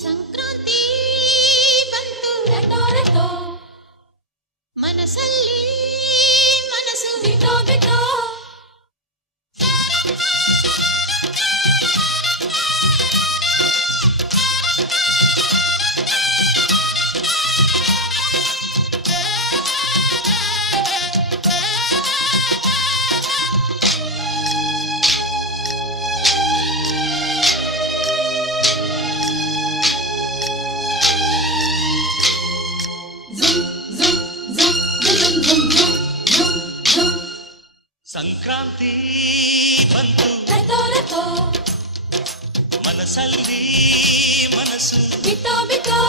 ಸಂಕ್ರಾಂತಿ ಬಂತು ರೆಟೋ ರೆಟೋ ಮನಸ್ಸಲ್ಲಿ ಮನಸ್ಸು ಬಿಟೋ ಬಿಟೋ ಸಂಕ್ರಾಂತಿ ಬಂತು ರೆಟೋ ರೆಟೋ ಮನಸ್ಸಲ್ಲಿ ಮನಸ್ಸು ಬಿಟೋ ಬಿಟೋ